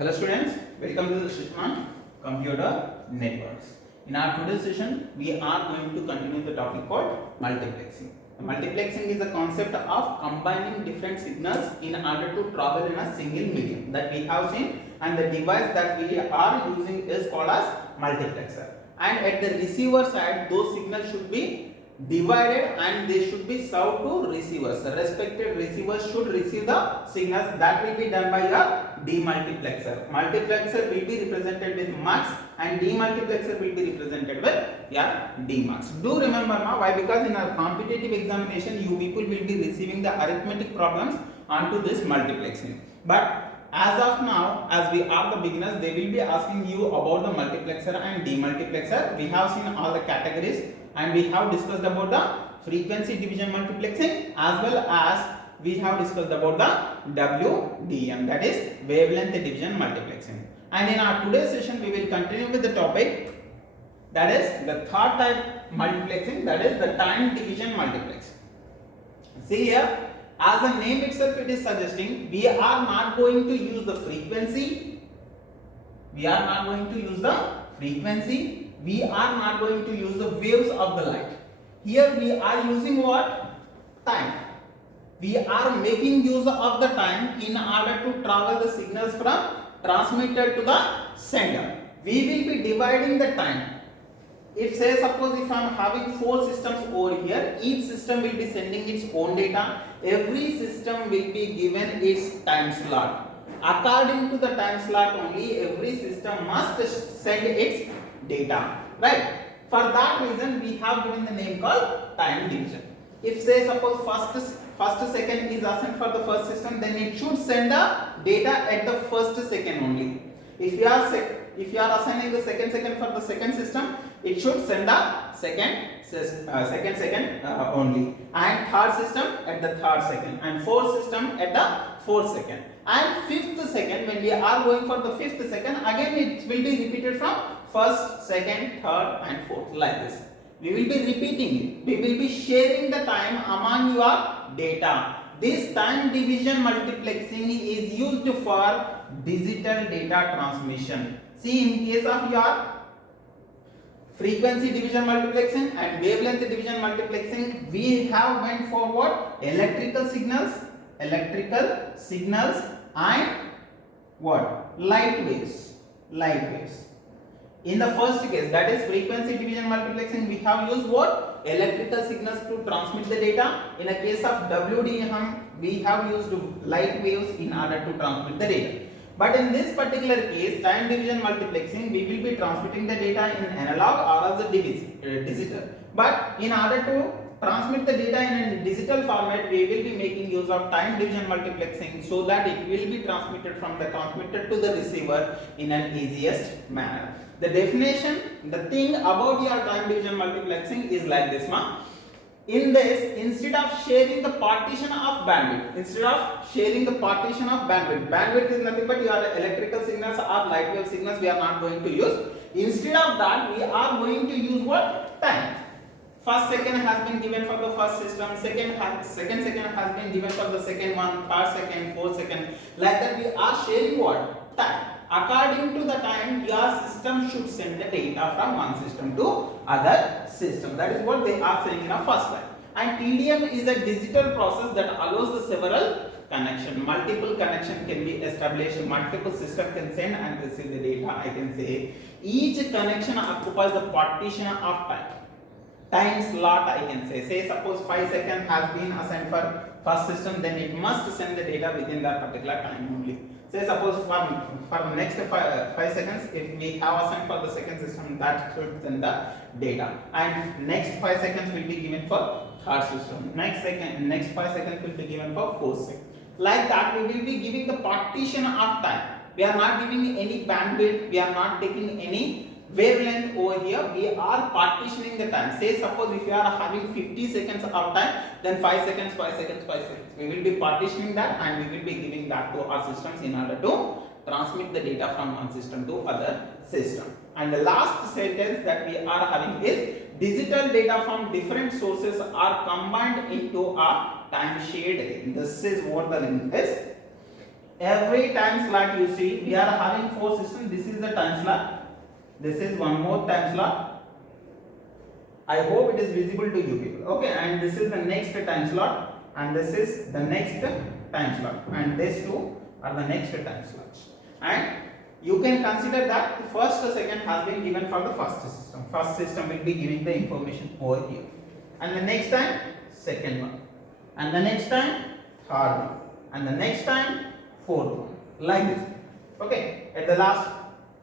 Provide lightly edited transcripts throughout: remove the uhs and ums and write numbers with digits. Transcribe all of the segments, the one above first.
Hello students, welcome to the session on computer networks. In our today's session, we are going to continue the topic called multiplexing. Multiplexing is the concept of combining different signals in order to travel in a single medium that we have seen, and the device that we are using is called as multiplexer. And at the receiver side, those signals should be divided and they should be served to receivers. The respective receivers should receive the signals. That will be done by a demultiplexer. Multiplexer will be represented with mux and demultiplexer will be represented with demux. Do remember now why? Because in our competitive examination, you people will be receiving the arithmetic problems onto this multiplexing. But as of now, as we are the beginners, they will be asking you about the multiplexer and demultiplexer. We have seen all the categories and we have discussed about the frequency division multiplexing, as well as we have discussed about the WDM, that is wavelength division multiplexing. And in our today's session, we will continue with the topic, that is the third type multiplexing, that is the time division multiplex. See here, as the name itself it is suggesting, we are not going to use the frequency, we are not going to use the frequency, we are not going to use the waves of the light. Here we are using what? Time. We are making use of the time in order to travel the signals from transmitter to the sender. We will be dividing the time. If say suppose if I am having 4 systems over here, each system will be sending its own data. Every system will be given its time slot. According to the time slot only, every system must send its data, right? For that reason, we have given the name called time division. If say suppose first second is assigned for the first system, then it should send the data at the first second only. If you are assigning the second for the second system, it should send the second second only, and third system at the third second, and fourth system at the fourth second, and fifth second. When we are going for the fifth second, again it will be repeated from first, second, third, and fourth, like this. We will be repeating it. We will be sharing the time among your data. This time division multiplexing is used for digital data transmission. See, in case of your frequency division multiplexing and wavelength division multiplexing, we have went for what? Electrical signals and what? Light waves. In the first case, that is frequency division multiplexing, we have used what? Electrical signals to transmit the data. In a case of WDM, we have used light waves in order to transmit the data. But in this particular case, time division multiplexing, we will be transmitting the data in analog or as a digital. But in order to transmit the data in a digital format, we will be making use of time division multiplexing so that it will be transmitted from the transmitter to the receiver in an easiest manner. The definition, the thing about your time division multiplexing is like this, ma. In this, instead of sharing the partition of bandwidth, bandwidth is nothing but your electrical signals or light wave signals we are not going to use. Instead of that, we are going to use what? Time. First second has been given for the first system, second second has been given for the second one, third second, fourth second. Like that, we are sharing what? Time. According to the time, your system should send the data from one system to other system. That is what they are saying in a first line. And TDM is a digital process that allows the several connection. Multiple connection can be established. Multiple system can send and receive the data. I can say each connection occupies the partition of time slot. I can say suppose 5 seconds has been assigned for first system, then it must send the data within that particular time only. Say suppose for next 5 seconds, if we have assigned for the second system, that should send the data, and next 5 seconds will be given for third system, next 5 seconds will be given for fourth second. Like that, we will be giving the partition of time. We are not giving any bandwidth, we are not taking any wavelength over here. We are partitioning the time. Say suppose if you are having 50 seconds of time, then 5 seconds. We will be partitioning that and we will be giving that to our systems in order to transmit the data from one system to other system. And the last sentence that we are having is digital data from different sources are combined into a time shared. This is what the link is. every time slot you see, we are having 4 systems. This is the time slot. This is one more time slot. I hope it is visible to you people. Okay, and this is the next time slot, and this is the next time slot, and these two are the next time slots. And you can consider that the first second has been given for the first system. First system will be giving the information over here, and the next time second one, and the next time third one, and the next time fourth one, like this. Okay, at the last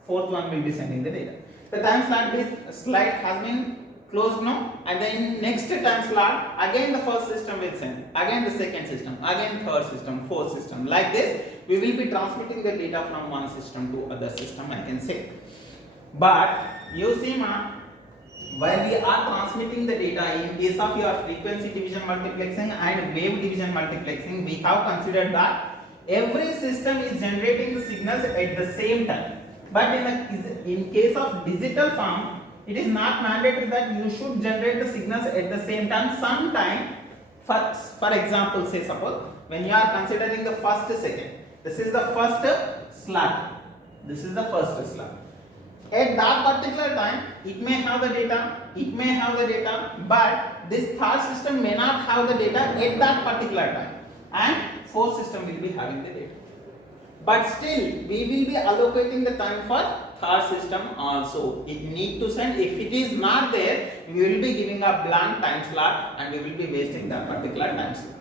fourth one will be sending the data. The time slot has been closed now, and then next time slot again the first system will send, again the second system, again third system, fourth system, like this we will be transmitting the data from one system to other system, I can say. But you see while we are transmitting the data, in case of your frequency division multiplexing and wave division multiplexing, we have considered that every system is generating the signals at the same time. But in case of digital form, it is not mandatory that you should generate the signals at the same time. Sometime, for example, say suppose when you are considering the first second, this is the first slot, this is the first slot. At that particular time, it may have the data, but this third system may not have the data at that particular time, and fourth system will be having the data. But still, we will be allocating the time for third system also. It need to send. If it is not there, we will be giving a blank time slot, and we will be wasting that particular time slot.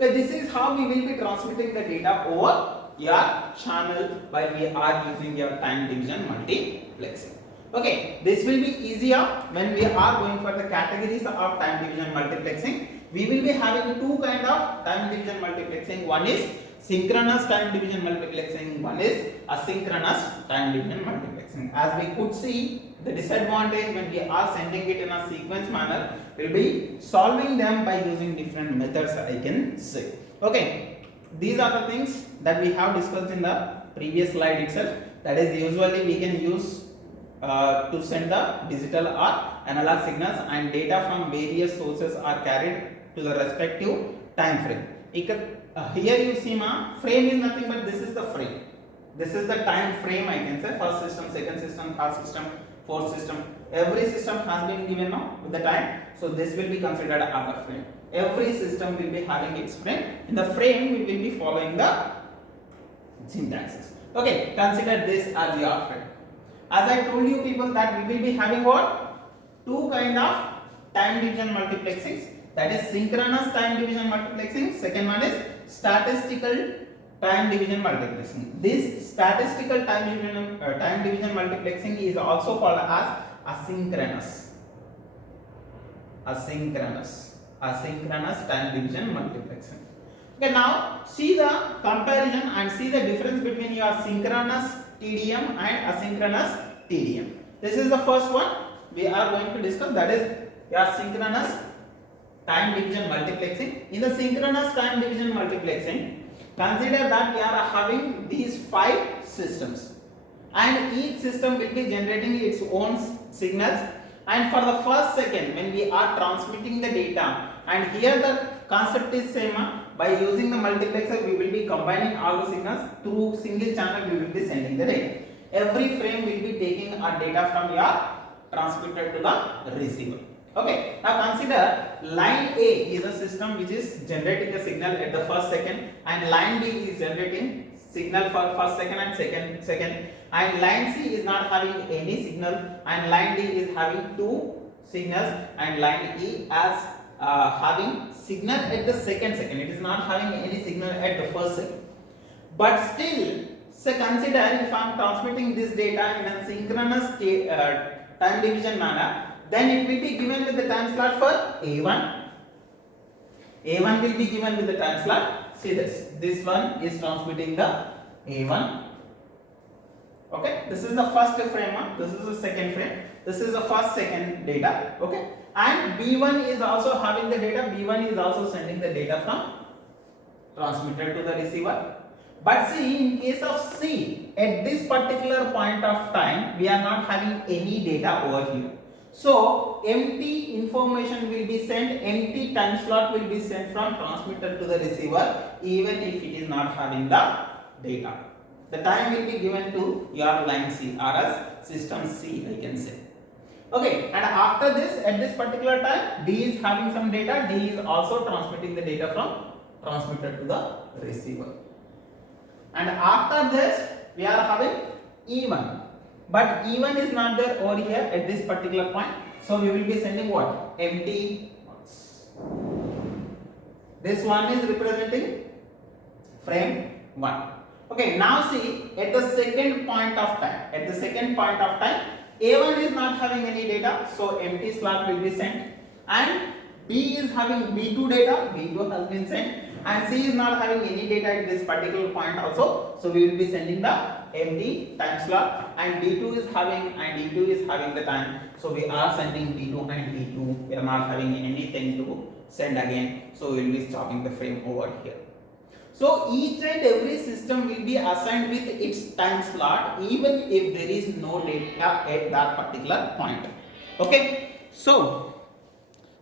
Okay, this is how we will be transmitting the data over your channel while we are using your time division multiplexing. Okay, this will be easier when we are going for the categories of time division multiplexing. We will be having two kind of time division multiplexing. One is synchronous time division multiplexing, one is asynchronous time division multiplexing. As we could see, the disadvantage when we are sending it in a sequence manner will be solving them by using different methods, I can say. Okay, these are the things that we have discussed in the previous slide itself. That is, usually we can use to send the digital or analog signals, and data from various sources are carried to the respective time frame. Here you see frame is nothing but this is the frame. This is the time frame, I can say. First system, second system, third system, fourth system. Every system has been given now with the time. So this will be considered as a frame. Every system will be having its frame. In the frame, we will be following the syntaxes. Okay, consider this as your frame. As I told you people that we will be having what? Two kind of time division multiplexings. That is synchronous time division multiplexing. Second one is statistical time division multiplexing. This statistical time division multiplexing is also called as asynchronous time division multiplexing. Okay, now see the comparison and see the difference between your synchronous TDM and asynchronous TDM. This is the first one we are going to discuss, that is your synchronous time division multiplexing. In the synchronous time division multiplexing, consider that we are having these 5 systems, and each system will be generating its own signals. And for the first second, when we are transmitting the data, and here the concept is same, by using the multiplexer we will be combining all the signals through single channel. We will be sending the data. Every frame will be taking a data from your transmitter to the receiver. Okay, now consider line A is a system which is generating the signal at the first second, and line B is generating signal for first second and second, and line C is not having any signal, and line D is having 2 signals, and line E as having signal at the second. It is not having any signal at the first second. But still, so consider if I am transmitting this data in a synchronous time division manner, then it will be given with the time slot for A1. A1 will be given with the time slot. See this. This one is transmitting the A1. Okay. This is the first frame. This is the second frame. This is the first second data. Okay. And B1 is also having the data. B1 is also sending the data from transmitter to the receiver. But see, in case of C, at this particular point of time, we are not having any data over here. So, empty information will be sent, empty time slot will be sent from transmitter to the receiver, even if it is not having the data. The time will be given to your line C or as system C, I can say. Okay, and after this, at this particular time, D is having some data, D is also transmitting the data from transmitter to the receiver. And after this, we are having E1. But E1 is not there over here at this particular point. So we will be sending what? Empty ones. This one is representing frame 1. Okay, now see at the second point of time. At the second point of time, A1 is not having any data, so empty slot will be sent. And B is having B2 data, B2 has been sent. And C is not having any data at this particular point also, so we will be sending the empty time slot. And D2 is having and D2 is having the time, so we are sending D2 and D2. We are not having anything to send again, so we will be stopping the frame over here. So each and every system will be assigned with its time slot, even if there is no data at that particular point. Okay, so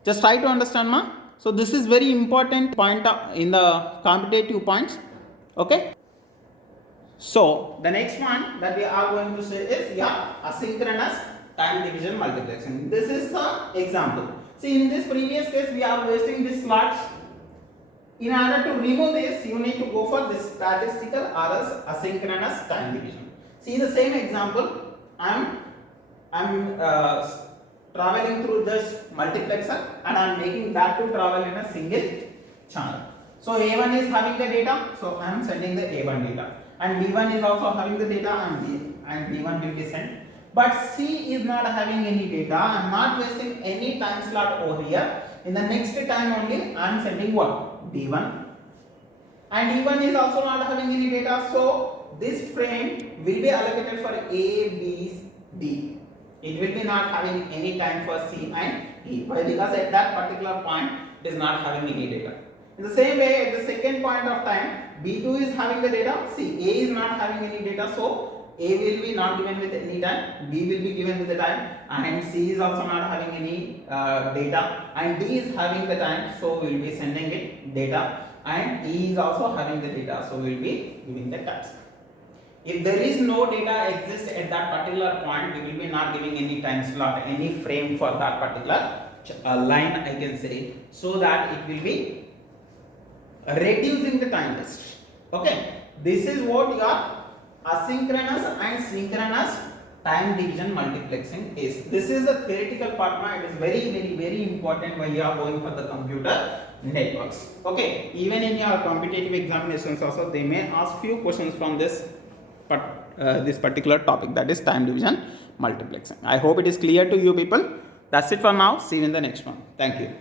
just try to understand, ma. So this is very important point in the competitive points. Okay. So the next one that we are going to say is asynchronous time division multiplexing. This is the example. See, in this previous case, we are wasting these slots. In order to remove this, you need to go for this statistical or else asynchronous time division. See the same example. I'm traveling through this multiplexer and I am making that to travel in a single channel. So A1 is having the data, so I am sending the A1 data, and B1 is also having the data, and B1 will be sent. But C is not having any data. I am not wasting any time slot over here. In the next time only, I am sending what? D1. And E1 is also not having any data. So this frame will be allocated for A, B, D. It will be not having any time for C and E. Why? Because at that particular point, it is not having any data. In the same way, at the second point of time, B2 is having the data. See, A is not having any data. So A will be not given with any time, B will be given with the time, and C is also not having any data, and D is having the time, so we will be sending it data, and E is also having the data, so we will be giving the task. If there is no data exists at that particular point, we will be not giving any time slot, any frame for that particular line, I can say, so that it will be reducing the time waste. Okay, this is what your asynchronous and synchronous time division multiplexing is. This is a theoretical part. Now it is very important when you are going for the computer networks. Okay, even in your competitive examinations also they may ask few questions from this particular topic, that is time division multiplexing. I hope it is clear to you people. That's it for now. See you in the next one. Thank you.